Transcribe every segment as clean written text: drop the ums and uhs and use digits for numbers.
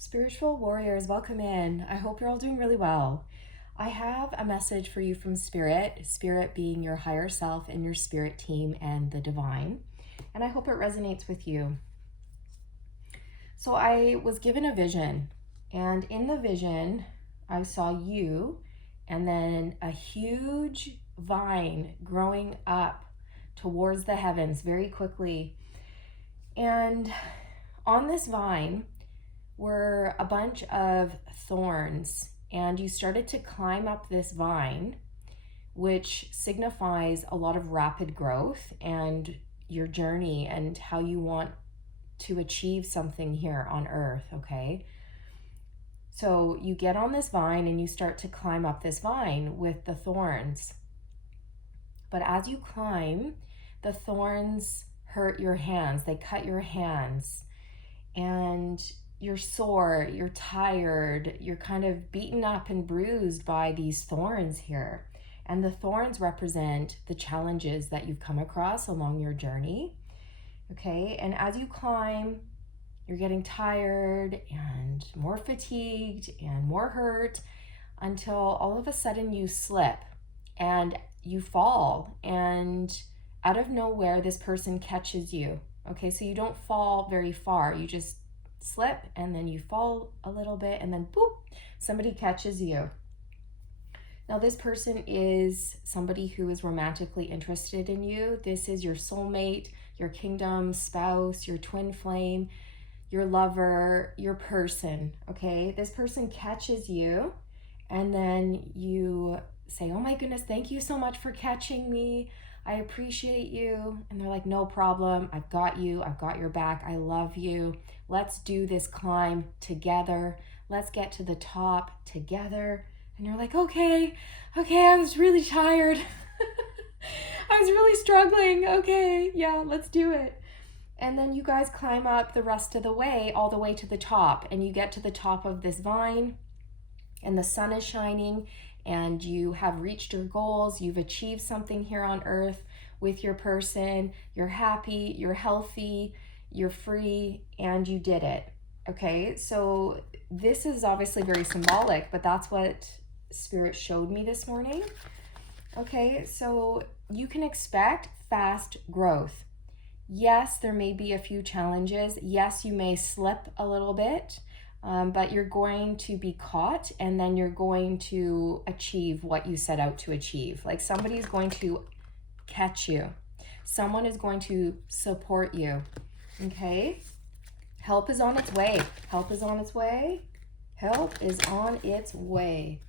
Spiritual warriors, welcome in. I hope you're all doing really well. I have a message for you from Spirit, Spirit being your higher self and your spirit team and the divine. And I hope it resonates with you. So I was given a vision, and in the vision, I saw you and then a huge vine growing up towards the heavens very quickly. And on this vine were a bunch of thorns, and you started to climb up this vine, which signifies a lot of rapid growth and your journey and how you want to achieve something here on earth, okay? So you get on this vine and you start to climb up this vine with the thorns. But as you climb, the thorns hurt your hands, they cut your hands, and you're sore, you're tired, you're kind of beaten up and bruised by these thorns here. And the thorns represent the challenges that you've come across along your journey. Okay, and as you climb, you're getting tired and more fatigued and more hurt until all of a sudden you slip and you fall, and out of nowhere, this person catches you. Okay, so you don't fall very far, you just slip and then you fall a little bit and then boop, somebody catches you. Now this person is somebody who is romantically interested in you. This is your soulmate, your kingdom spouse, your twin flame, your lover, your person, okay? This person catches you and then you say, oh my goodness, thank you so much for catching me. I appreciate you. And they're like, no problem. I've got you. I've got your back. I love you. Let's do this climb together. Let's get to the top together. And you're like, okay, I was really tired. I was really struggling. Okay, yeah, let's do it. And then you guys climb up the rest of the way, all the way to the top. And you get to the top of this vine and the sun is shining, and you have reached your goals. You've achieved something here on earth with your person. You're happy, you're healthy, you're free, and you did it. Okay, so this is obviously very symbolic, but that's what Spirit showed me this morning. Okay, so you can expect fast growth. Yes, there may be a few challenges. Yes, you may slip a little bit. But you're going to be caught, and then you're going to achieve what you set out to achieve. Like somebody's going to catch you. Someone is going to support you. Okay? Help is on its way. Help is on its way. Help is on its way.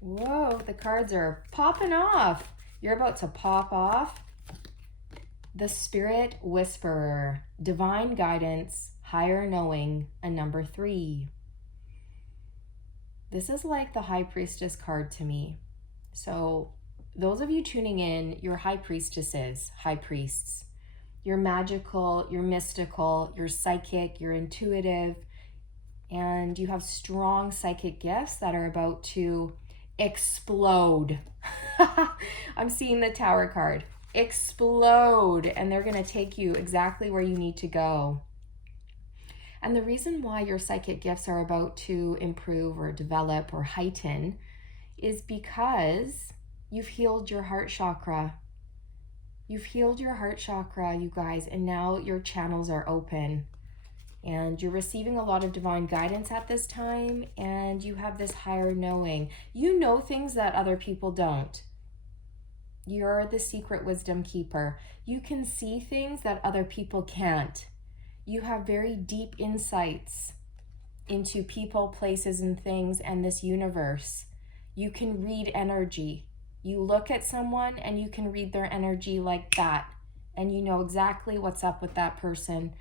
Whoa, the cards are popping off. You're about to pop off. The Spirit Whisperer, Divine Guidance, Higher Knowing, and number 3. This is like the High Priestess card to me. So those of you tuning in, you're high priestesses, high priests. You're magical, you're mystical, you're psychic, you're intuitive, and you have strong psychic gifts that are about to explode. I'm seeing the Tower card. Explode, and they're going to take you exactly where you need to go. And the reason why your psychic gifts are about to improve or develop or heighten is because you've healed your heart chakra. You've healed your heart chakra, you guys, and now your channels are open. And you're receiving a lot of divine guidance at this time, and you have this higher knowing. You know things that other people don't. You're the secret wisdom keeper. You can see things that other people can't. You have very deep insights into people, places, and things, and this universe. You can read energy. You look at someone and you can read their energy like that, and you know exactly what's up with that person.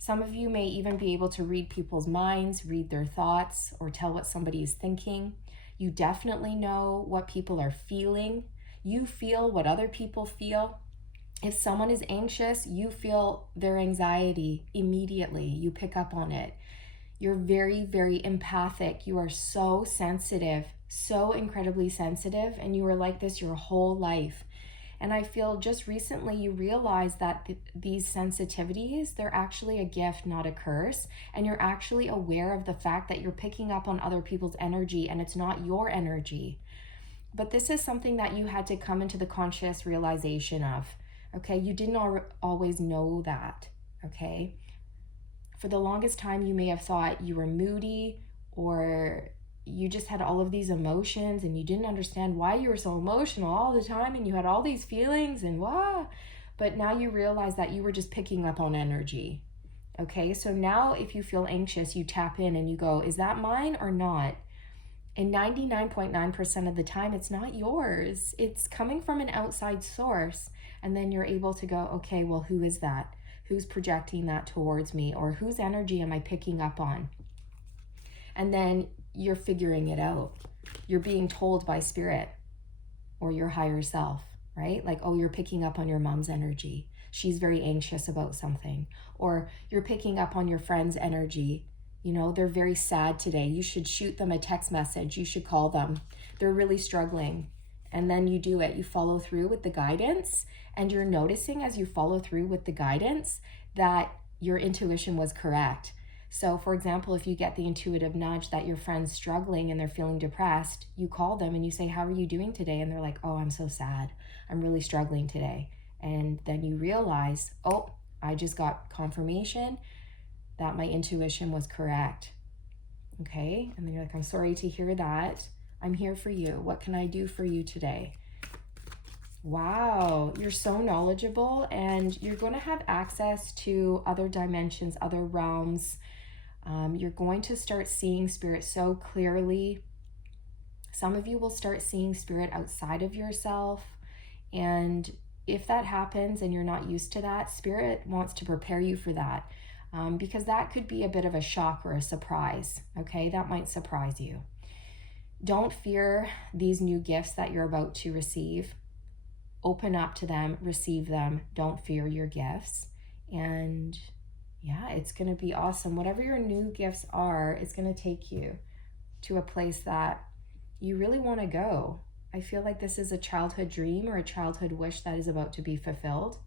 Some of you may even be able to read people's minds, read their thoughts, or tell what somebody is thinking. You definitely know what people are feeling. You feel what other people feel. If someone is anxious, you feel their anxiety immediately. You pick up on it. You're very, very empathic. You are so sensitive, so incredibly sensitive, and you were like this your whole life. And I feel just recently you realize that these sensitivities, they're actually a gift, not a curse. And you're actually aware of the fact that you're picking up on other people's energy and it's not your energy. But this is something that you had to come into the conscious realization of. Okay, you didn't always know that. Okay, for the longest time you may have thought you were moody, or you just had all of these emotions and you didn't understand why you were so emotional all the time, and you had all these feelings and but now you realize that you were just picking up on energy. Okay, so now if you feel anxious, you tap in and you go, is that mine or not? And 99.9% of the time, it's not yours. It's coming from an outside source. And then you're able to go, okay, well, who is that? Who's projecting that towards me? Or whose energy am I picking up on? And then you're figuring it out. You're being told by spirit or your higher self, right? Like, oh, you're picking up on your mom's energy. She's very anxious about something. Or you're picking up on your friend's energy. You know, they're very sad today. You should shoot them a text message. You should call them. They're really struggling. And then you do it. You follow through with the guidance. And you're noticing as you follow through with the guidance that your intuition was correct. So, for example, if you get the intuitive nudge that your friend's struggling and they're feeling depressed, you call them and you say, how are you doing today? And they're like, oh, I'm so sad. I'm really struggling today. And then you realize, oh, I just got confirmation that my intuition was correct. Okay? And then you're like, I'm sorry to hear that. I'm here for you. What can I do for you today? Wow, you're so knowledgeable, and you're going to have access to other dimensions, other realms. You're going to start seeing spirit so clearly. Some of you will start seeing spirit outside of yourself. And if that happens and you're not used to that, spirit wants to prepare you for that. Because that could be a bit of a shock or a surprise, okay? That might surprise you. Don't fear these new gifts that you're about to receive. Open up to them, receive them. Don't fear your gifts. And yeah, it's going to be awesome. Whatever your new gifts are, it's going to take you to a place that you really want to go. I feel like this is a childhood dream or a childhood wish that is about to be fulfilled.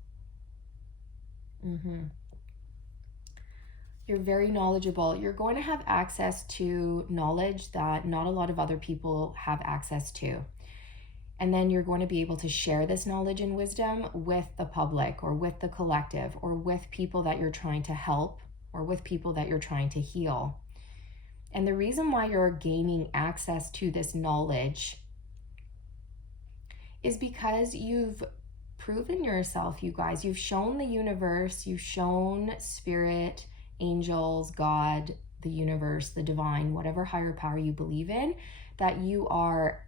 You're very knowledgeable. You're going to have access to knowledge that not a lot of other people have access to. And then you're going to be able to share this knowledge and wisdom with the public or with the collective or with people that you're trying to help or with people that you're trying to heal. And the reason why you're gaining access to this knowledge is because you've proven yourself, you guys. You've shown the universe, you've shown spirit, angels, God, the universe, the divine, whatever higher power you believe in, that you are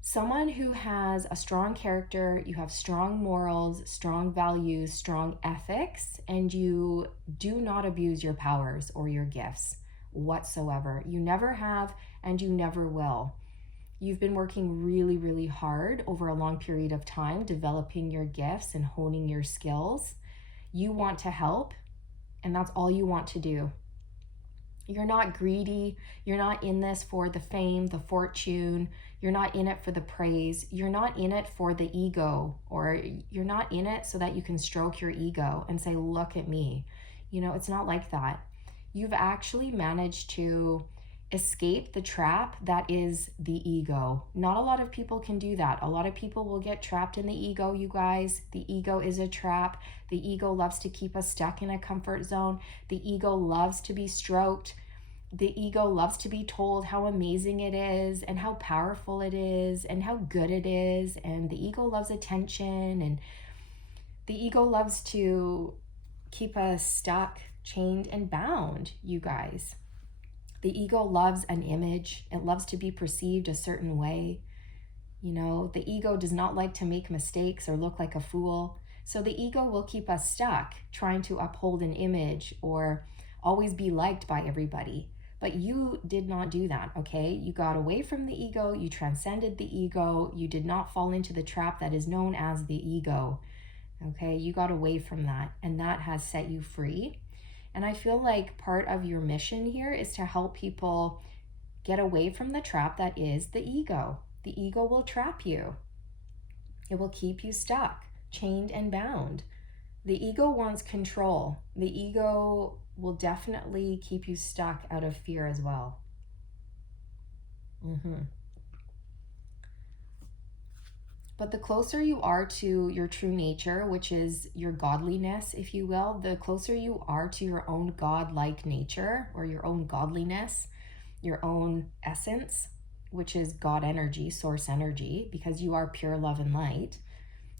someone who has a strong character, you have strong morals, strong values, strong ethics, and you do not abuse your powers or your gifts whatsoever. You never have, and you never will. You've been working really, really hard over a long period of time, developing your gifts and honing your skills. You want to help, and that's all you want to do. You're not greedy. You're not in this for the fame, the fortune. You're not in it for the praise. You're not in it for the ego, or you're not in it so that you can stroke your ego and say, look at me. You know, it's not like that. You've actually managed to escape the trap that is the ego. Not a lot of people can do that. A lot of people will get trapped in the ego, you guys. The ego is a trap. The ego loves to keep us stuck in a comfort zone. The ego loves to be stroked. The ego loves to be told how amazing it is and how powerful it is and how good it is. And the ego loves attention, and the ego loves to keep us stuck, chained, and bound, you guys. The ego loves an image. It loves to be perceived a certain way. You know, the ego does not like to make mistakes or look like a fool. So the ego will keep us stuck trying to uphold an image or always be liked by everybody. But you did not do that, okay? You got away from the ego. You transcended the ego. You did not fall into the trap that is known as the ego, okay? You got away from that, and that has set you free. And I feel like part of your mission here is to help people get away from the trap that is the ego. The ego will trap you. It will keep you stuck, chained and bound. The ego wants control. The ego will definitely keep you stuck out of fear as well. But the closer you are to your true nature, which is your godliness, if you will, the closer you are to your own godlike nature or your own godliness, your own essence, which is God energy, source energy, because you are pure love and light.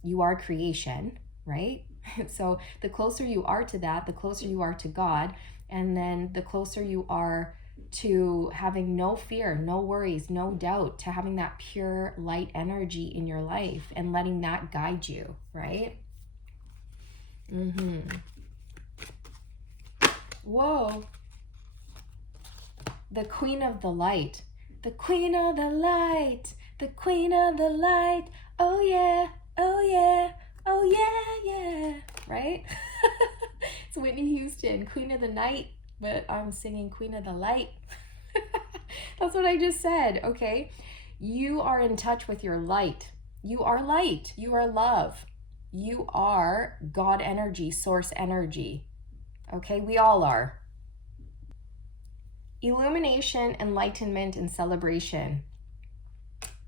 You are creation, right? So the closer you are to that, the closer you are to God, and then the closer you are to having no fear, no worries, no doubt, to having that pure light energy in your life and letting that guide you, right? Whoa. The queen of the light. The queen of the light. The queen of the light. Oh yeah. Oh yeah. Oh yeah, yeah. Right? It's Whitney Houston, Queen of the Night, but I'm singing Queen of the Light. That's what I just said, okay? You are in touch with your light. You are light. You are love. You are God energy, source energy. Okay, we all are. Illumination, enlightenment, and celebration.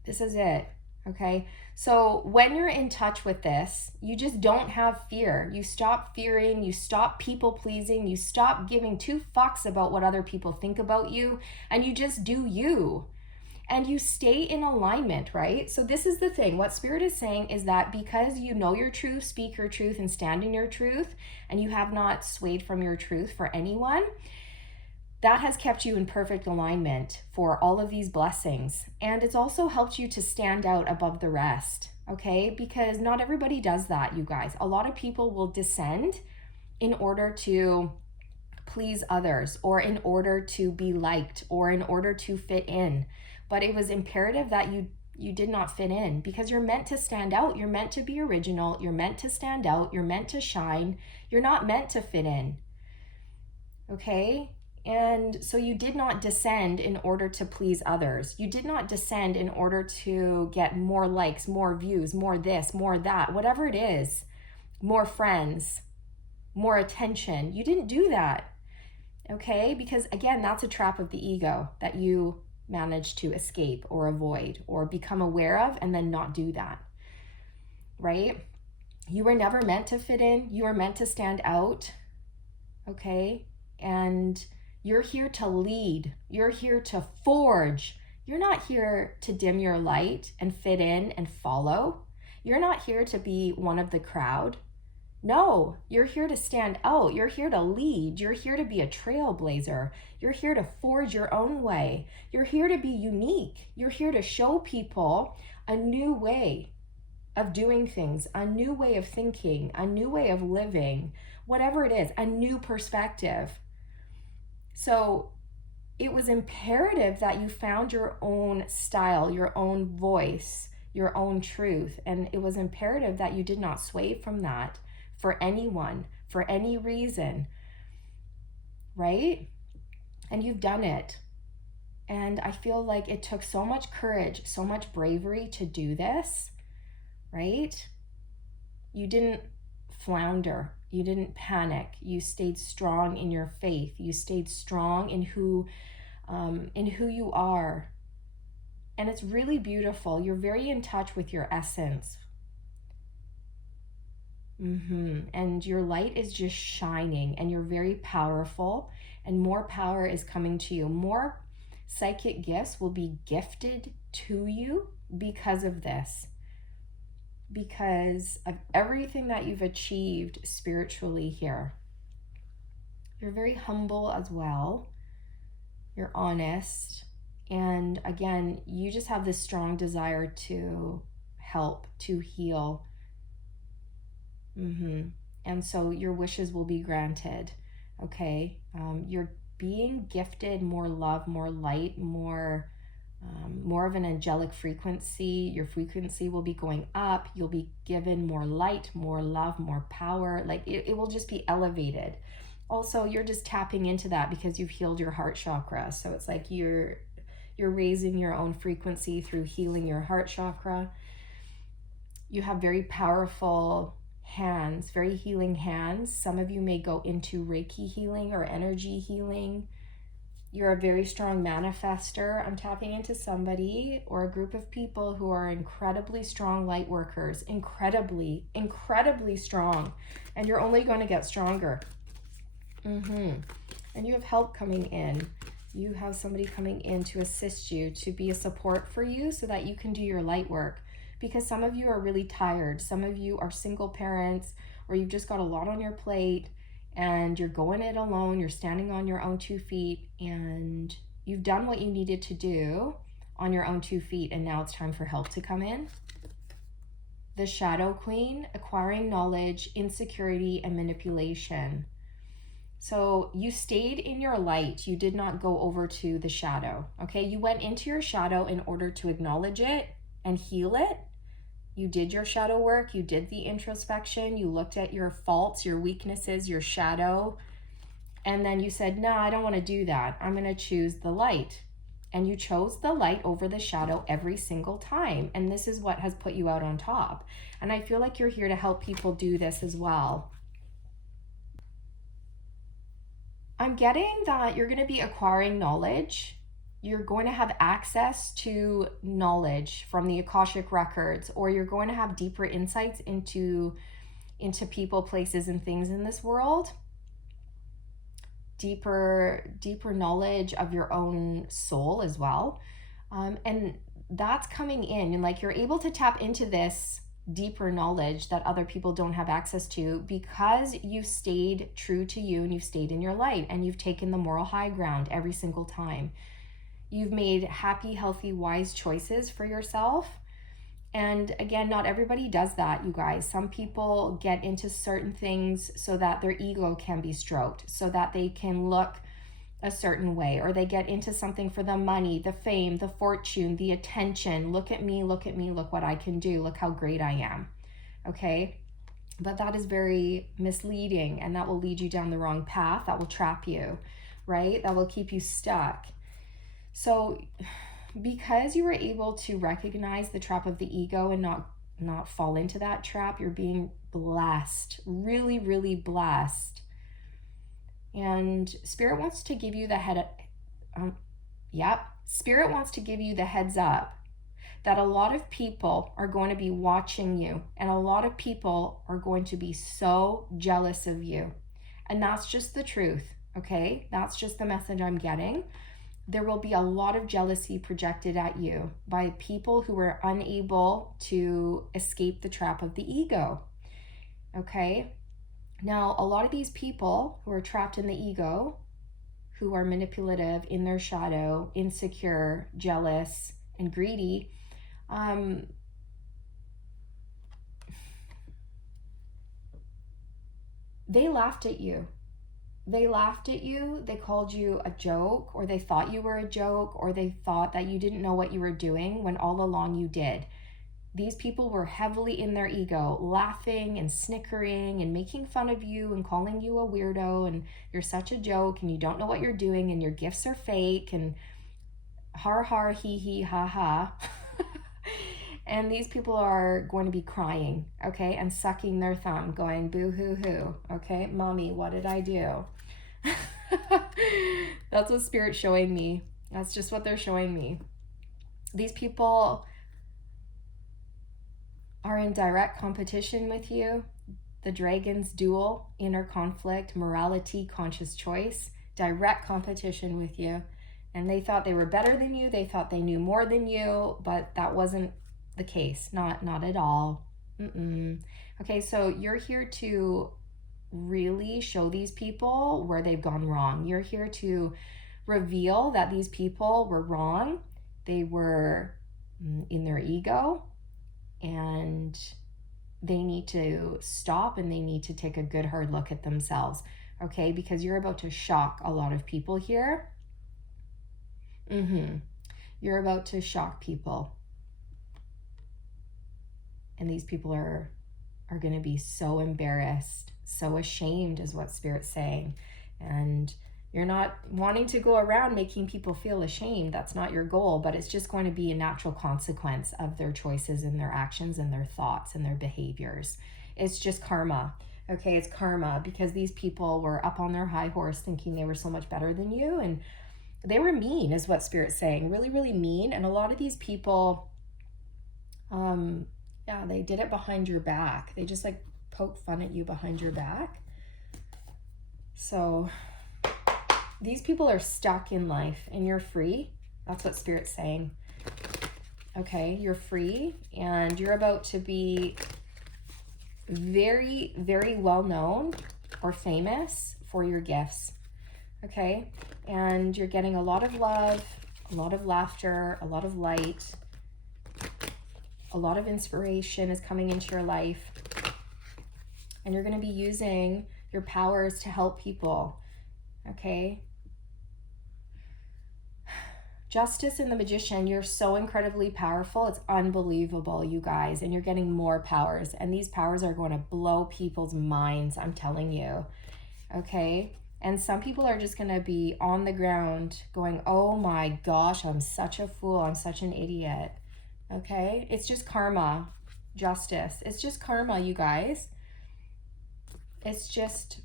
This is it, okay? So when you're in touch with this, you just don't have fear. You stop fearing, you stop people pleasing, you stop giving two fucks about what other people think about you, and you just do you. And you stay in alignment, right? So this is the thing. What Spirit is saying is that because you know your truth, speak your truth, and stand in your truth, and you have not swayed from your truth for anyone, that has kept you in perfect alignment for all of these blessings. And it's also helped you to stand out above the rest, okay? Because not everybody does that, you guys. A lot of people will descend in order to please others, or in order to be liked, or in order to fit in. But it was imperative that you did not fit in, because you're meant to stand out. You're meant to be original. You're meant to stand out. You're meant to shine. You're not meant to fit in, okay? And so you did not descend in order to please others. You did not descend in order to get more likes, more views, more this, more that, whatever it is, more friends, more attention. You didn't do that, okay? Because again, that's a trap of the ego that you manage to escape or avoid or become aware of and then not do that, right? You were never meant to fit in. You were meant to stand out, okay? And you're here to lead. You're here to forge. You're not here to dim your light and fit in and follow. You're not here to be one of the crowd. No, you're here to stand out. You're here to lead. You're here to be a trailblazer. You're here to forge your own way. You're here to be unique. You're here to show people a new way of doing things, a new way of thinking, a new way of living, whatever it is, a new perspective. So it was imperative that you found your own style, your own voice, your own truth. And it was imperative that you did not sway from that for anyone, for any reason, right? And you've done it. And I feel like it took so much courage, so much bravery to do this, right? You didn't flounder. You didn't panic. You stayed strong in your faith. You stayed strong in who you are. And it's really beautiful. You're very in touch with your essence. And your light is just shining, and you're very powerful, and more power is coming to you. More psychic gifts will be gifted to you because of this, because of everything that you've achieved spiritually here. You're very humble as well. You're honest. And again, you just have this strong desire to help, to heal. And so your wishes will be granted, okay? You're being gifted more love, more light, more of an angelic frequency. Your frequency will be going up. You'll be given more light, more love, more power. Like it will just be elevated. Also, you're just tapping into that because you've healed your heart chakra. So it's like you're raising your own frequency through healing your heart chakra. You have very powerful hands, very healing hands. Some of you may go into Reiki healing or energy healing. You're a very strong manifester. I'm tapping into somebody or a group of people who are incredibly strong light workers, incredibly strong. And you're only going to get stronger. And you have help coming in. You have somebody coming in to assist you, to be a support for you so that you can do your light work. Because some of you are really tired. Some of you are single parents, or you've just got a lot on your plate and you're going it alone. You're standing on your own 2 feet and you've done what you needed to do on your own 2 feet, and now it's time for help to come in. The Shadow Queen, acquiring knowledge, insecurity, and manipulation. So you stayed in your light. You did not go over to the shadow, okay? You went into your shadow in order to acknowledge it and heal it. You did your shadow work. You did the introspection. You looked at your faults, your weaknesses, your shadow. And then you said, no, I don't want to do that. I'm going to choose the light. And you chose the light over the shadow every single time. And this is what has put you out on top. And I feel like you're here to help people do this as well. I'm getting that you're going to be acquiring knowledge. You're going to have access to knowledge from the Akashic records, or you're going to have deeper insights into people, places, and things in this world. Deeper knowledge of your own soul as well. And that's coming in, and like you're able to tap into this deeper knowledge that other people don't have access to because you've stayed true to you and you've stayed in your light and you've taken the moral high ground every single time. You've made happy, healthy, wise choices for yourself. And again, not everybody does that, you guys. Some people get into certain things so that their ego can be stroked, so that they can look a certain way, or they get into something for the money, the fame, the fortune, the attention. Look at me, look what I can do. Look how great I am. Okay? But that is very misleading, and that will lead you down the wrong path. That will trap you, right? That will keep you stuck. So because you were able to recognize the trap of the ego and not fall into that trap, you're being blessed, really, really blessed. And Spirit wants to give you the Spirit wants to give you the heads up that a lot of people are going to be watching you, and a lot of people are going to be so jealous of you. And that's just the truth, okay? That's just the message I'm getting. There will be a lot of jealousy projected at you by people who are unable to escape the trap of the ego, okay? Now, a lot of these people who are trapped in the ego, who are manipulative, in their shadow, insecure, jealous, and greedy, they laughed at you. They laughed at you, they called you a joke, or they thought you were a joke, or they thought that you didn't know what you were doing when all along you did. These people were heavily in their ego, laughing and snickering and making fun of you and calling you a weirdo and you're such a joke and you don't know what you're doing and your gifts are fake and har har he he ha ha. And these people are going to be crying, okay, and sucking their thumb, going boo hoo hoo, okay, mommy, what did I do? That's what Spirit's showing me. That's just what they're showing me. These people are in direct competition with you. The dragon's duel, inner conflict, morality, conscious choice, direct competition with you. And they thought they were better than you. They thought they knew more than you, but that wasn't the case. Not at all. Okay, so you're here to really show these people where they've gone wrong. You're here to reveal that these people were wrong. They were in their ego, and they need to stop and they need to take a good hard look at themselves, okay? Because you're about to shock a lot of people here. You're about to shock people. And these people are going to be so embarrassed, so ashamed is what Spirit's saying. And you're not wanting to go around making people feel ashamed. That's not your goal, but it's just going to be a natural consequence of their choices and their actions and their thoughts and their behaviors. It's just karma. Okay, it's karma, because these people were up on their high horse thinking they were so much better than you, and they were mean, is what Spirit's saying. Really, really mean. And a lot of these people, yeah, they did it behind your back. They just like poke fun at you behind your back. So these people are stuck in life and you're free. That's what Spirit's saying. Okay, you're free and you're about to be very, very well known or famous for your gifts. Okay, and you're getting a lot of love, a lot of laughter, a lot of light, a lot of inspiration is coming into your life. And you're going to be using your powers to help people. Okay. Justice and the Magician, you're so incredibly powerful. It's unbelievable, you guys. And you're getting more powers. And these powers are going to blow people's minds, I'm telling you. Okay. And some people are just going to be on the ground going, oh my gosh, I'm such a fool. I'm such an idiot. Okay. It's just karma. Justice. It's just karma, you guys. It's just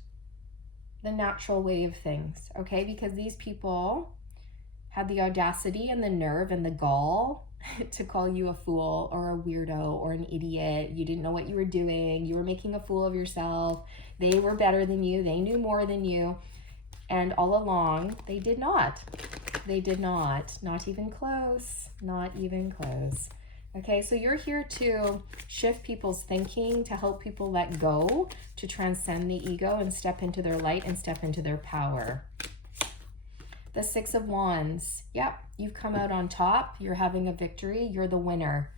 the natural way of things. Okay. Because these people had the audacity and the nerve and the gall to call you a fool or a weirdo or an idiot. You didn't know what you were doing. You were making a fool of yourself. They were better than you. They knew more than you. And all along, they did not. They did not. Not even close. Not even close. Okay, so you're here to shift people's thinking, to help people let go, to transcend the ego and step into their light and step into their power. The Six of Wands. Yep, you've come out on top. You're having a victory. You're the winner.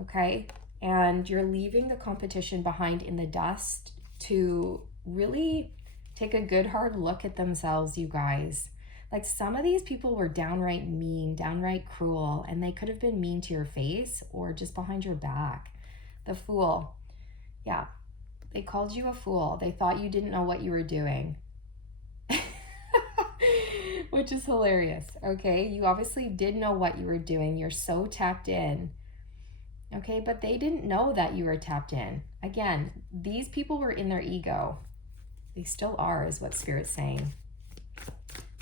Okay? And you're leaving the competition behind in the dust to really take a good hard look at themselves, you guys. Like, some of these people were downright mean, downright cruel, and they could have been mean to your face or just behind your back. The Fool. Yeah, they called you a fool. They thought you didn't know what you were doing. Which is hilarious, okay? You obviously did know what you were doing. You're so tapped in, okay? But they didn't know that you were tapped in. Again, these people were in their ego. They still are, is what Spirit's saying.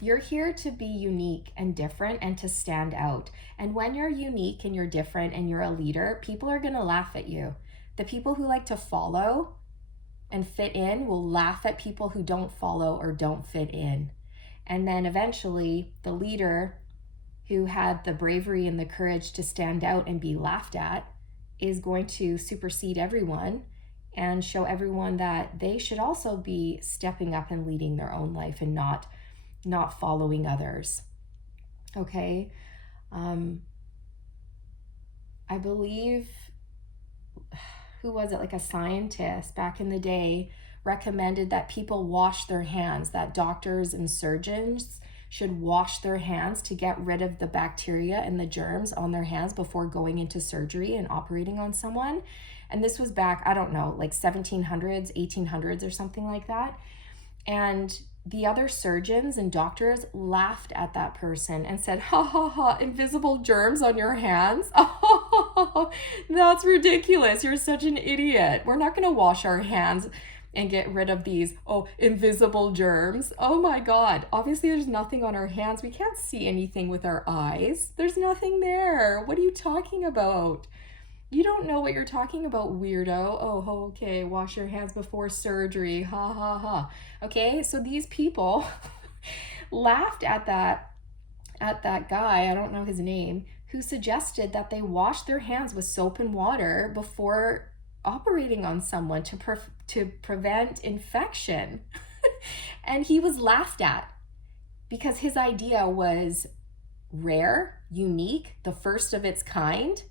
You're here to be unique and different and to stand out. And when you're unique and you're different and you're a leader, people are going to laugh at you. The people who like to follow and fit in will laugh at people who don't follow or don't fit in. And then eventually the leader who had the bravery and the courage to stand out and be laughed at is going to supersede everyone and show everyone that they should also be stepping up and leading their own life and not following others. Okay. I believe, who was it? Like a scientist back in the day recommended that people wash their hands, that doctors and surgeons should wash their hands to get rid of the bacteria and the germs on their hands before going into surgery and operating on someone. And this was back, I don't know, like 1700s, 1800s or something like that. And the other surgeons and doctors laughed at that person and said, ha ha ha, invisible germs on your hands? Oh, that's ridiculous. You're such an idiot. We're not going to wash our hands and get rid of these, invisible germs. Oh my God. Obviously, there's nothing on our hands. We can't see anything with our eyes. There's nothing there. What are you talking about? You don't know what you're talking about, weirdo. Oh, okay, wash your hands before surgery. Ha ha ha. Okay, so these people laughed at that guy, I don't know his name, who suggested that they wash their hands with soap and water before operating on someone to prevent infection. And he was laughed at because his idea was rare, unique, the first of its kind.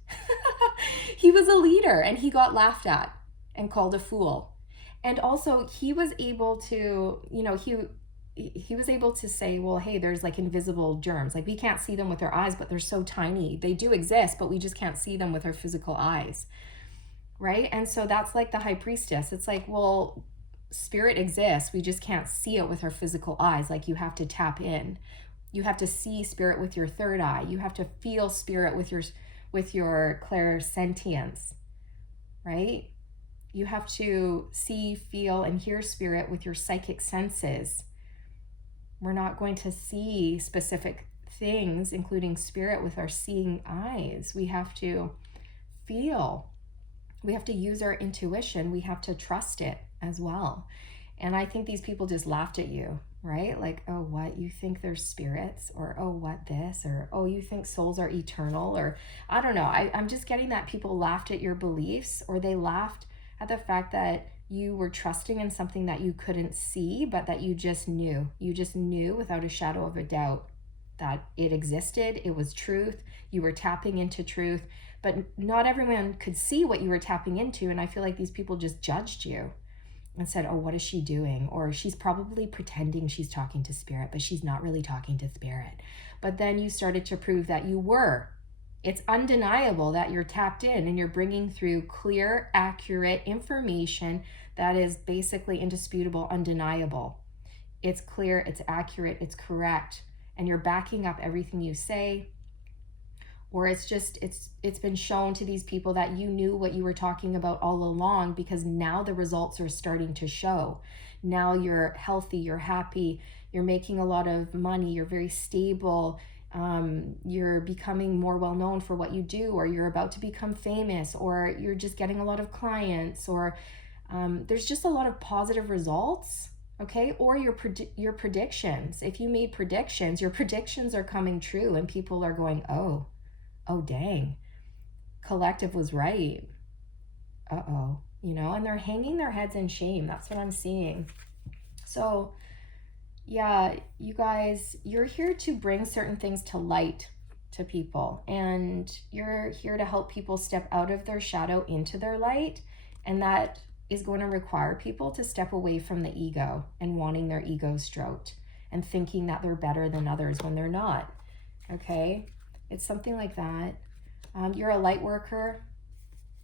He was a leader and he got laughed at and called a fool. And also he was able to, he was able to say, well, hey, there's like invisible germs. Like, we can't see them with our eyes, but they're so tiny. They do exist, but we just can't see them with our physical eyes. Right? And so that's like the high priestess. It's like, well, spirit exists. We just can't see it with our physical eyes. Like, you have to tap in. You have to see spirit with your third eye. You have to feel spirit with your clairsentience, right? You have to see, feel, and hear spirit with your psychic senses. We're not going to see specific things, including spirit, with our seeing eyes. We have to feel. We have to use our intuition. We have to trust it as well. And I think these people just laughed at you, right? Like, oh, what? You think there's spirits? Or, oh, what this? Or, oh, you think souls are eternal? Or, I don't know. I'm just getting that people laughed at your beliefs, or they laughed at the fact that you were trusting in something that you couldn't see, but that you just knew. You just knew without a shadow of a doubt that it existed. It was truth. You were tapping into truth, but not everyone could see what you were tapping into. And I feel like these people just judged you and said, oh, what is she doing? Or she's probably pretending she's talking to spirit, but she's not really talking to spirit. But then you started to prove that you were. It's undeniable that you're tapped in and you're bringing through clear, accurate information that is basically indisputable, undeniable. It's clear, it's accurate, it's correct, and you're backing up everything you say. Or it's been shown to these people that you knew what you were talking about all along, because now the results are starting to show. Now you're healthy, you're happy, you're making a lot of money, you're very stable, you're becoming more well known for what you do, or you're about to become famous, or you're just getting a lot of clients, or there's just a lot of positive results. Okay, or your predictions. If you made predictions, your predictions are coming true, and people are going, oh dang, collective was right. And they're hanging their heads in shame. That's what I'm seeing. So yeah, you guys, you're here to bring certain things to light to people, and you're here to help people step out of their shadow into their light. And that is going to require people to step away from the ego and wanting their ego stroked and thinking that they're better than others when they're not. Okay, it's something like that. You're a light worker,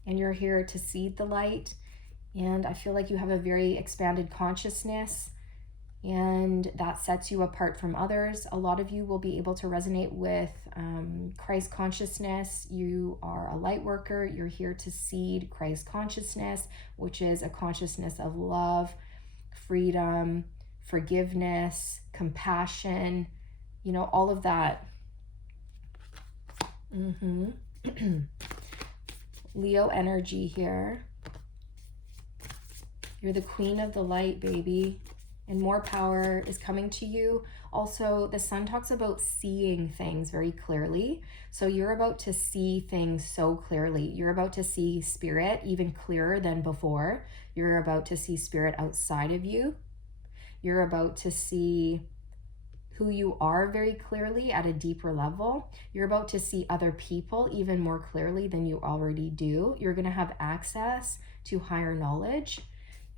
and you're here to seed the light. And I feel like you have a very expanded consciousness, and that sets you apart from others. A lot of you will be able to resonate with Christ consciousness. You are a light worker. You're here to seed Christ consciousness, which is a consciousness of love, freedom, forgiveness, compassion, all of that. Leo energy here. You're the queen of the light, baby. And more power is coming to you. Also, the sun talks about seeing things very clearly. So you're about to see things so clearly. You're about to see spirit even clearer than before. You're about to see spirit outside of you. You're about to see who you are very clearly at a deeper level. You're about to see other people even more clearly than you already do. You're going to have access to higher knowledge.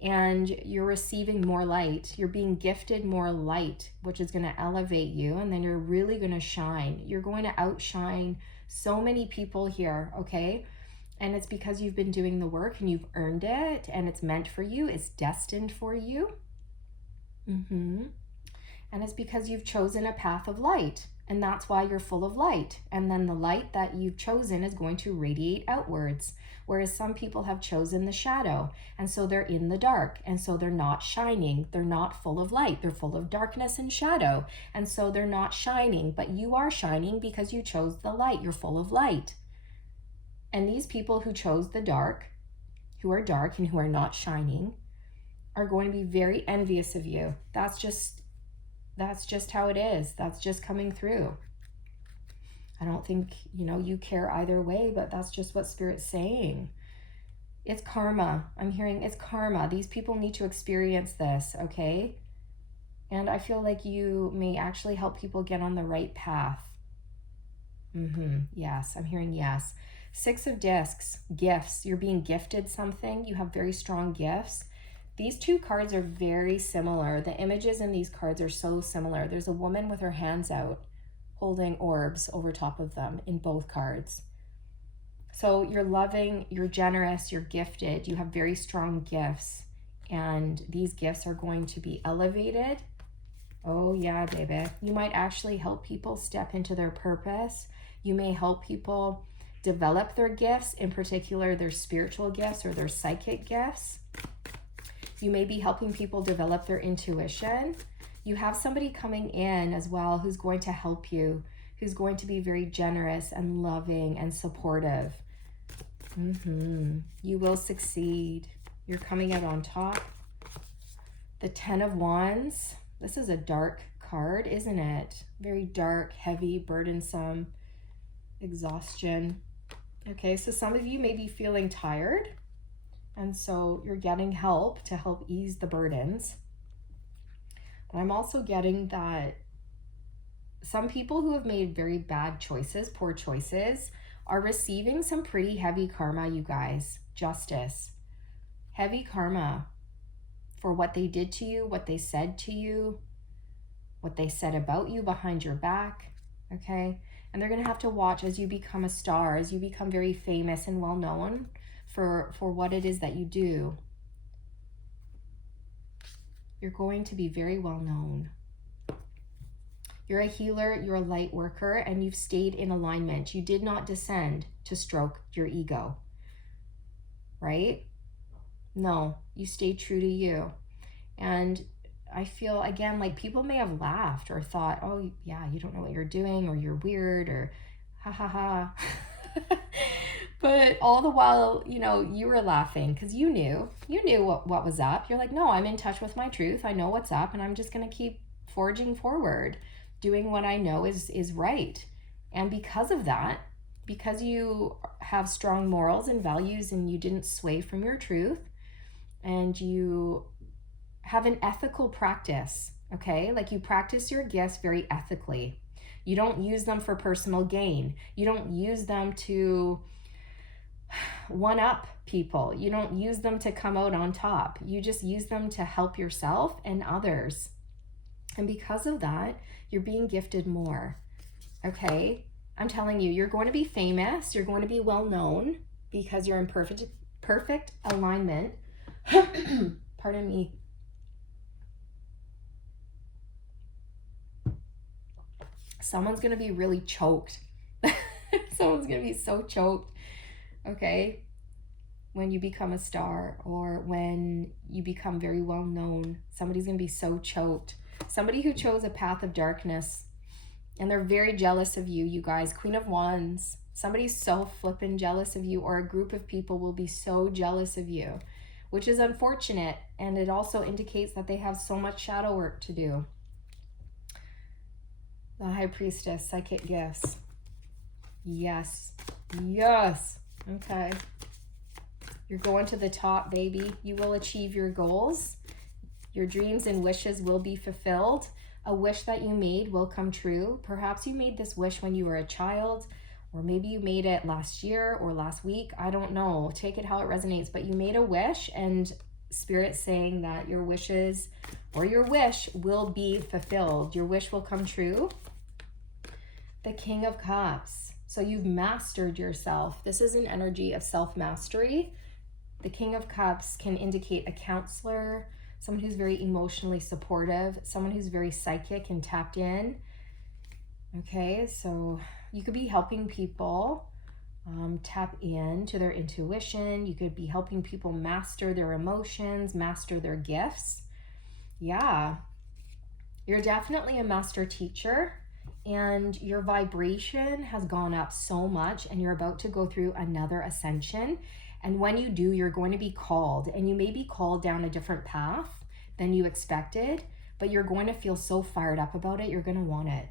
And you're receiving more light. You're being gifted more light, which is going to elevate you. And then you're really going to shine. You're going to outshine so many people here, okay? And it's because you've been doing the work and you've earned it, and it's meant for you. It's destined for you. And it's because you've chosen a path of light. And that's why you're full of light. And then the light that you've chosen is going to radiate outwards. Whereas some people have chosen the shadow, and so they're in the dark, and so they're not shining. They're not full of light. They're full of darkness and shadow, and so they're not shining. But you are shining because you chose the light. You're full of light. And these people who chose the dark, who are dark and who are not shining, are going to be very envious of you. That's just how it is. That's just coming through. I don't think, you care either way, but that's just what Spirit's saying. It's karma. I'm hearing it's karma. These people need to experience this, okay? And I feel like you may actually help people get on the right path. Yes, I'm hearing yes. 6 of discs, gifts. You're being gifted something. You have very strong gifts. These 2 cards are very similar. The images in these cards are so similar. There's a woman with her hands out, holding orbs over top of them in both cards. So you're loving, you're generous, you're gifted, you have very strong gifts, and these gifts are going to be elevated. Oh yeah, baby. You might actually help people step into their purpose. You may help people develop their gifts, in particular their spiritual gifts or their psychic gifts. You may be helping people develop their intuition. You have somebody coming in as well who's going to help you, who's going to be very generous and loving and supportive. You will succeed. You're coming out on top. The 10 of Wands. This is a dark card, isn't it? Very dark, heavy, burdensome, exhaustion. Okay, so some of you may be feeling tired, and so you're getting help to help ease the burdens. But I'm also getting that some people who have made very bad choices, poor choices, are receiving some pretty heavy karma, you guys. Justice. Heavy karma for what they did to you, what they said to you, what they said about you behind your back, okay? And they're going to have to watch as you become a star, as you become very famous and well-known for what it is that you do. You're going to be very well-known. You're a healer, you're a light worker, and you've stayed in alignment. You did not descend to stroke your ego, right? No, you stayed true to you. And I feel, again, like people may have laughed or thought, oh, yeah, you don't know what you're doing, or you're weird, or ha ha ha. But all the while, you know, you were laughing because you knew what was up. You're like, no, I'm in touch with my truth. I know what's up, and I'm just going to keep forging forward, doing what I know is right. And because of that, because you have strong morals and values and you didn't sway from your truth, and you have an ethical practice, okay? Like you practice your gifts very ethically. You don't use them for personal gain. You don't use them to one-up people. You don't use them to come out on top. You just use them to help yourself and others. And because of that, you're being gifted more, okay? I'm telling you, you're going to be famous. You're going to be well-known because you're in perfect alignment. Pardon me. Someone's going to be really choked. Someone's going to be so choked, okay? When you become a star or when you become very well known, somebody's going to be so choked. Somebody who chose a path of darkness, and they're very jealous of you, you guys. Queen of Wands. Somebody's so flippin' jealous of you, or a group of people will be so jealous of you, which is unfortunate, and it also indicates that they have so much shadow work to do. The High Priestess, psychic gifts. Yes. Yes. Okay. You're going to the top, baby. You will achieve your goals. Your dreams and wishes will be fulfilled. A wish that you made will come true. Perhaps you made this wish when you were a child, or maybe you made it last year or last week. I don't know. Take it how it resonates. But you made a wish, and Spirit's saying that your wishes or your wish will be fulfilled. Your wish will come true. The King of Cups. So you've mastered yourself. This is an energy of self-mastery. The King of Cups can indicate a counselor, someone who's very emotionally supportive, someone who's very psychic and tapped in. Okay, so you could be helping people tap into their intuition. You could be helping people master their emotions, master their gifts. Yeah, you're definitely a master teacher, and your vibration has gone up so much, and you're about to go through another ascension. And when you do, you're going to be called, and you may be called down a different path than you expected, but you're going to feel so fired up about it. You're going to want it.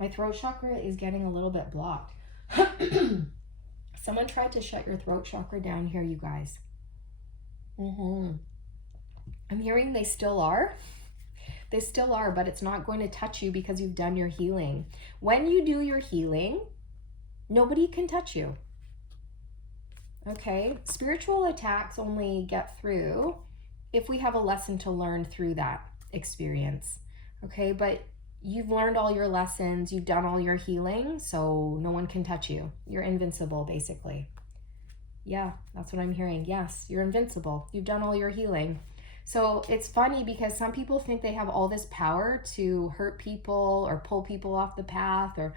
My throat chakra is getting a little bit blocked. Someone tried to shut your throat chakra down here, you guys. I'm hearing they still are. They still are, but it's not going to touch you because you've done your healing. When you do your healing, nobody can touch you. Okay? Spiritual attacks only get through if we have a lesson to learn through that experience. Okay? But you've learned all your lessons, you've done all your healing, so no one can touch you. You're invincible, basically. Yeah, that's what I'm hearing. Yes, you're invincible. You've done all your healing. So it's funny because some people think they have all this power to hurt people or pull people off the path or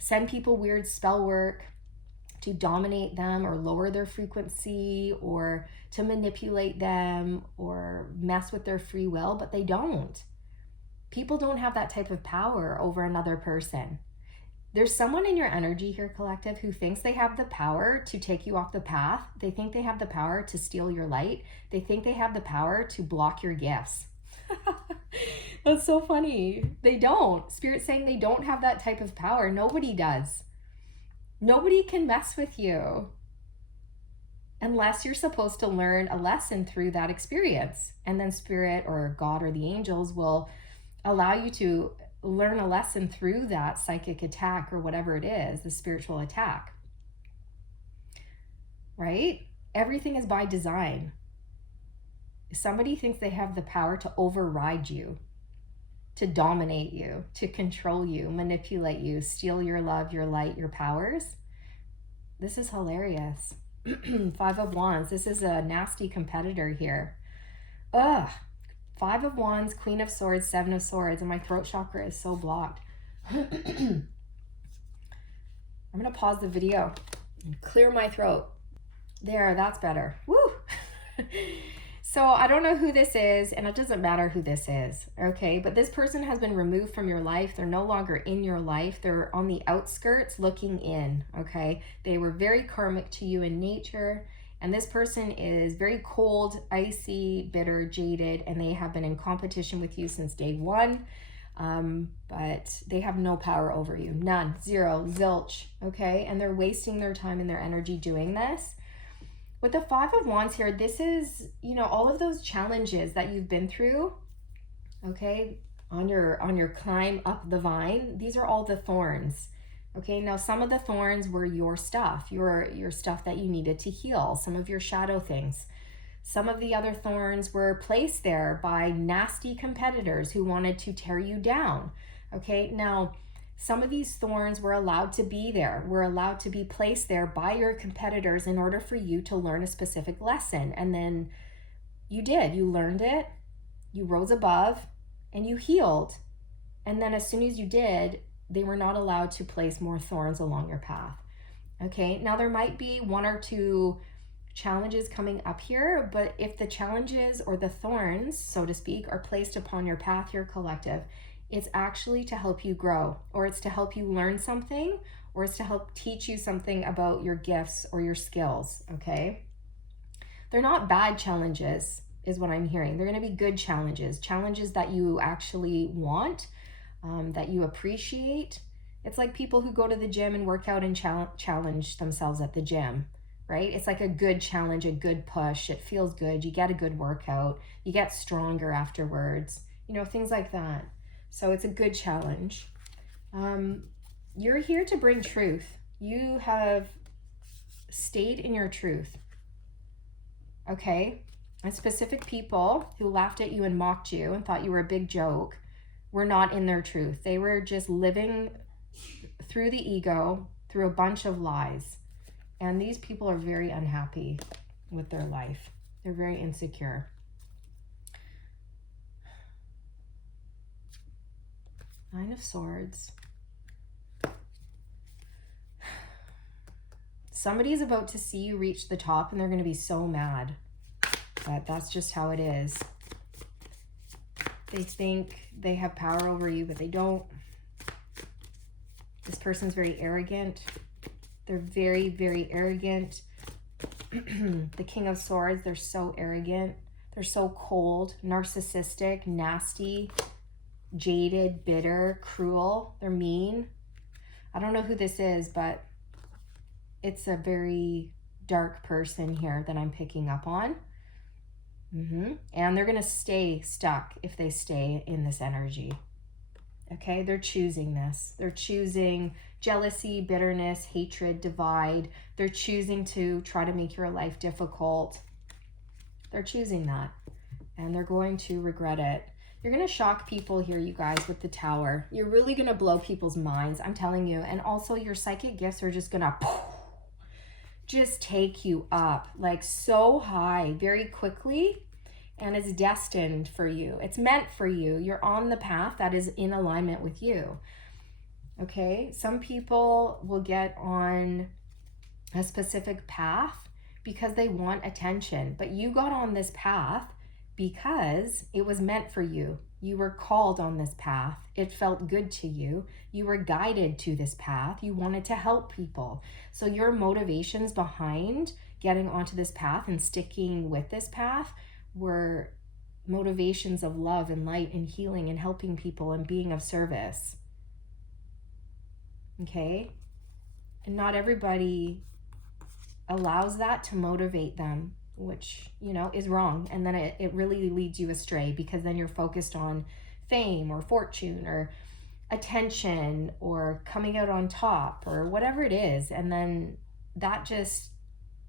send people weird spell work to dominate them or lower their frequency or to manipulate them or mess with their free will, but they don't. People don't have that type of power over another person. There's someone in your energy here, collective, who thinks they have the power to take you off the path. They think they have the power to steal your light. They think they have the power to block your gifts. That's so funny. They don't. Spirit's saying they don't have that type of power. Nobody does. Nobody can mess with you unless you're supposed to learn a lesson through that experience. And then Spirit or God or the angels will allow you to learn a lesson through that psychic attack or whatever it is, the spiritual attack. Right? Everything is by design. Somebody thinks they have the power to override you, to dominate you, to control you, manipulate you, steal your love, your light, your powers. This is hilarious. Five of Wands. This is a nasty competitor here. Ugh. Five of Wands, Queen of Swords, Seven of Swords, and my throat chakra is so blocked. I'm going to pause the video and clear my throat. There, that's better. Woo! So I don't know who this is, and it doesn't matter who this is, okay? But this person has been removed from your life. They're no longer in your life. They're on the outskirts looking in, okay? They were very karmic to you in nature. And this person is very cold, icy, bitter, jaded, and they have been in competition with you since day one. But they have no power over you. None. Zero. Zilch. Okay? And they're wasting their time and their energy doing this. With the Five of Wands here, this is, you know, all of those challenges that you've been through, okay, on your climb up the vine. These are all the thorns. Okay, now some of the thorns were your stuff, your stuff that you needed to heal, some of your shadow things. Some of the other thorns were placed there by nasty competitors who wanted to tear you down. Okay, now some of these thorns were allowed to be there, were allowed to be placed there by your competitors in order for you to learn a specific lesson. And then you did, you learned it, you rose above, and you healed. And then as soon as you did, they were not allowed to place more thorns along your path. Okay, now there might be one or two challenges coming up here, but if the challenges or the thorns, so to speak, are placed upon your path, your collective, it's actually to help you grow, or it's to help you learn something, or it's to help teach you something about your gifts or your skills, okay? They're not bad challenges, is what I'm hearing. They're going to be good challenges, challenges that you actually want, that you appreciate. It's like people who go to the gym and work out and challenge themselves at the gym, right? It's like a good challenge, a good push. It feels good. You get a good workout. You get stronger afterwards, you know, things like that. So it's a good challenge. You're here to bring truth. You have stayed in your truth, okay? And specific people who laughed at you and mocked you and thought you were a big joke were not in their truth. They were just living through the ego, through a bunch of lies. And these people are very unhappy with their life. They're very insecure. Nine of Swords. Somebody's about to see you reach the top and they're going to be so mad. But that's just how it is. They think they have power over you, but they don't. This person's very arrogant. They're very, very arrogant. The King of Swords, they're so arrogant. They're so cold, narcissistic, nasty, jaded, bitter, cruel. They're mean. I don't know who this is, but it's a very dark person here that I'm picking up on. And they're going to stay stuck if they stay in this energy. Okay, they're choosing this. They're choosing jealousy, bitterness, hatred, divide. They're choosing to try to make your life difficult. They're choosing that. And they're going to regret it. You're going to shock people here, you guys, with the Tower. You're really going to blow people's minds, I'm telling you. And also your psychic gifts are just going to just take you up like so high very quickly. and it's destined for you. It's meant for you. You're on the path that is in alignment with you. Okay? Some people will get on a specific path because they want attention, but you got on this path because it was meant for you. You were called on this path. It felt good to you. You were guided to this path. You wanted to help people. So your motivations behind getting onto this path and sticking with this path were motivations of love and light and healing and helping people and being of service. Okay? And not everybody allows that to motivate them, which, is wrong. And then it really leads you astray, because then you're focused on fame or fortune or attention or coming out on top or whatever it is. And then that just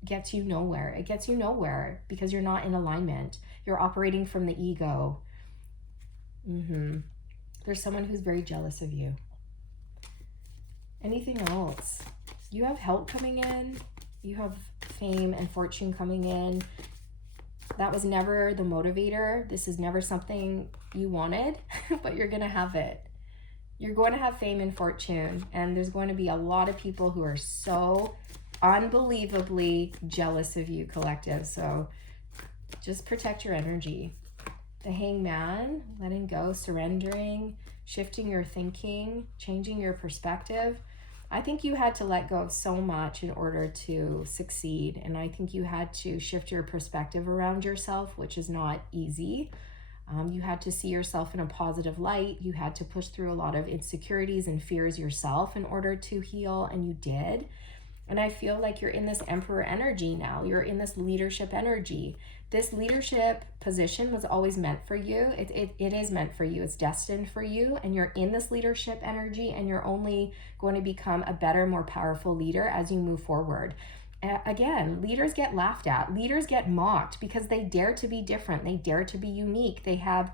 gets you nowhere. It gets you nowhere because you're not in alignment. You're operating from the ego. There's someone who's very jealous of you. Anything else? You have help coming in. You have fame and fortune coming in. That was never the motivator. This is never something you wanted, but you're going to have it. You're going to have fame and fortune, and there's going to be a lot of people who are so unbelievably jealous of you, collective. So just protect your energy. The Hangman, letting go, surrendering, shifting your thinking, changing your perspective. I think you had to let go of so much in order to succeed. And I think you had to shift your perspective around yourself, which is not easy. You had to see yourself in a positive light. You had to push through a lot of insecurities and fears yourself in order to heal, and you did. And I feel like you're in this Emperor energy now. You're in this leadership energy. This leadership position was always meant for you. It is meant for you. It's destined for you. And you're in this leadership energy, and you're only going to become a better, more powerful leader as you move forward. Again, leaders get laughed at. Leaders get mocked because they dare to be different. They dare to be unique. They have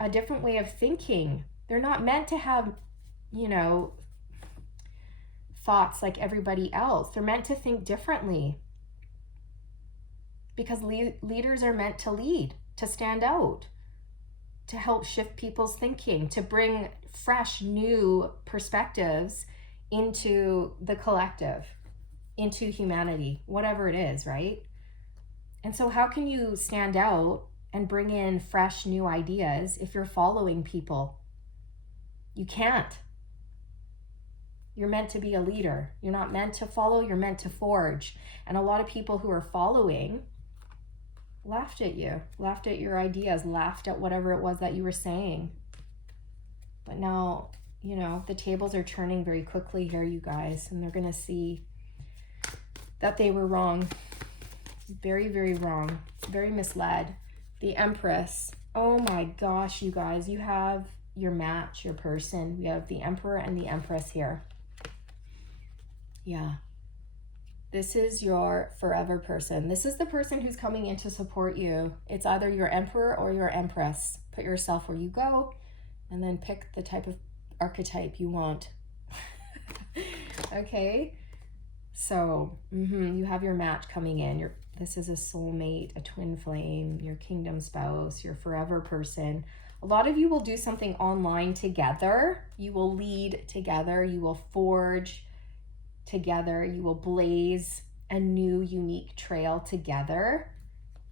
a different way of thinking. They're not meant to have, thoughts like everybody else. They're meant to think differently, because leaders are meant to lead, to stand out, to help shift people's thinking, to bring fresh, new perspectives into the collective, into humanity, whatever it is, right? And so how can you stand out and bring in fresh, new ideas if you're following people? You can't. You're meant to be a leader. You're not meant to follow, you're meant to forge. And a lot of people who are following laughed at you, laughed at your ideas, laughed at whatever it was that you were saying. But now, the tables are turning very quickly here, you guys, and they're going to see that they were wrong. Very, very wrong. Very misled. The Empress. Oh my gosh, you guys, you have your match, your person. We have the Emperor and the Empress here. Yeah. This is your forever person. This is the person who's coming in to support you. It's either your Emperor or your Empress. Put yourself where you go, and then pick the type of archetype you want. Okay? So, you have your match coming in. This is a soulmate, a twin flame, your kingdom spouse, your forever person. A lot of you will do something online together. You will lead together. You will forge together. You will blaze a new, unique trail together.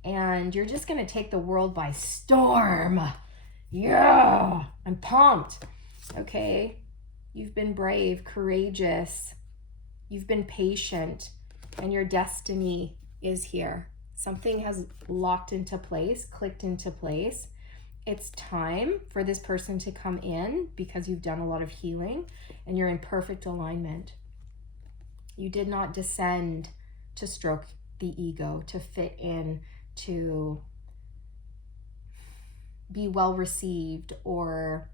And you're just going to take the world by storm. Yeah, I'm pumped. Okay? You've been brave, courageous. You've been patient, and your destiny is here. Something has locked into place, clicked into place. It's time for this person to come in because you've done a lot of healing and you're in perfect alignment. You did not descend to stroke the ego, to fit in, to be well received, or,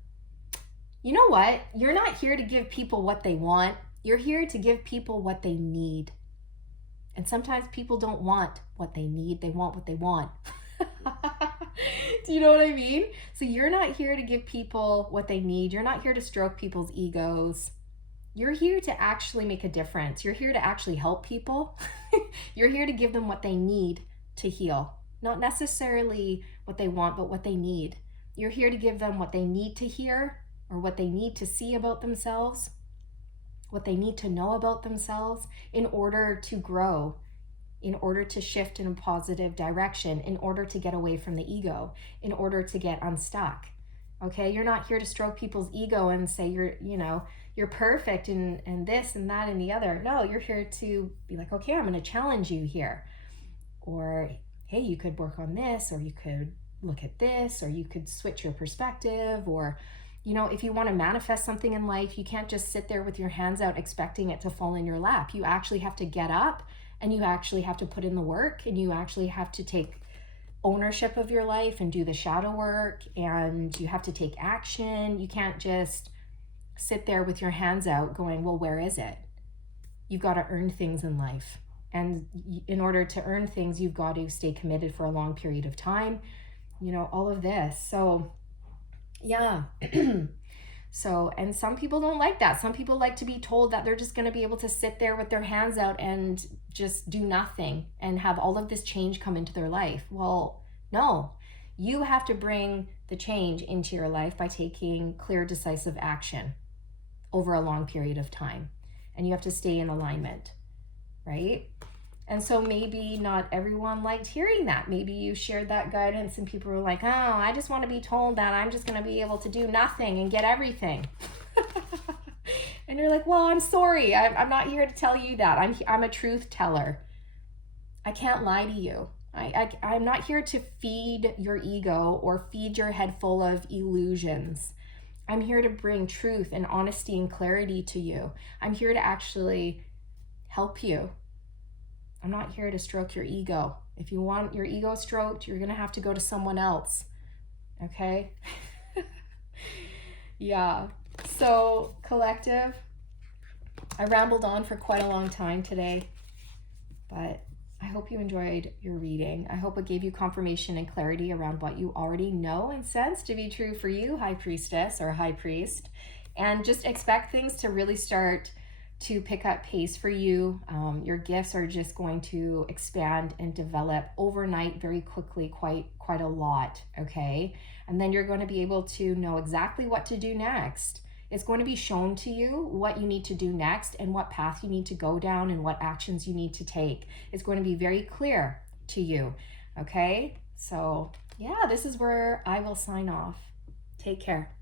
you know what? You're not here to give people what they want. You're here to give people what they need. And sometimes people don't want what they need. They want what they want. Do you know what I mean? So you're not here to give people what they need. You're not here to stroke people's egos. You're here to actually make a difference. You're here to actually help people. You're here to give them what they need to heal. Not necessarily what they want, but what they need. You're here to give them what they need to hear, or what they need to see about themselves, what they need to know about themselves in order to grow, in order to shift in a positive direction, in order to get away from the ego, in order to get unstuck. Okay, you're not here to stroke people's ego and say you're perfect and this and that and the other. No, you're here to be like, okay, I'm going to challenge you here. Or, hey, you could work on this, or you could look at this, or you could switch your perspective. Or, if you want to manifest something in life, you can't just sit there with your hands out expecting it to fall in your lap. You actually have to get up, and you actually have to put in the work, and you actually have to take ownership of your life and do the shadow work, and you have to take action. You can't just sit there with your hands out going, well, where is it? You've got to earn things in life. And in order to earn things, you've got to stay committed for a long period of time, all of this. So, yeah. So, and some people don't like that. Some people like to be told that they're just going to be able to sit there with their hands out and just do nothing and have all of this change come into their life. Well, no, you have to bring the change into your life by taking clear, decisive action over a long period of time. And you have to stay in alignment, right? And so maybe not everyone liked hearing that. Maybe you shared that guidance and people were like, oh, I just want to be told that I'm just going to be able to do nothing and get everything. And you're like, well, I'm sorry. I'm not here to tell you that. I'm a truth teller. I can't lie to you. I'm not here to feed your ego or feed your head full of illusions. I'm here to bring truth and honesty and clarity to you. I'm here to actually help you. I'm not here to stroke your ego. If you want your ego stroked, you're going to have to go to someone else. Okay? Yeah. So, collective, I rambled on for quite a long time today, but I hope you enjoyed your reading. I hope it gave you confirmation and clarity around what you already know and sense to be true for you, High Priestess or High Priest. And just expect things to really start to pick up pace for you. Your gifts are just going to expand and develop overnight very quickly, quite a lot, okay? And then you're going to be able to know exactly what to do next. It's going to be shown to you what you need to do next and what path you need to go down and what actions you need to take. It's going to be very clear to you, okay? So yeah, this is where I will sign off. Take care.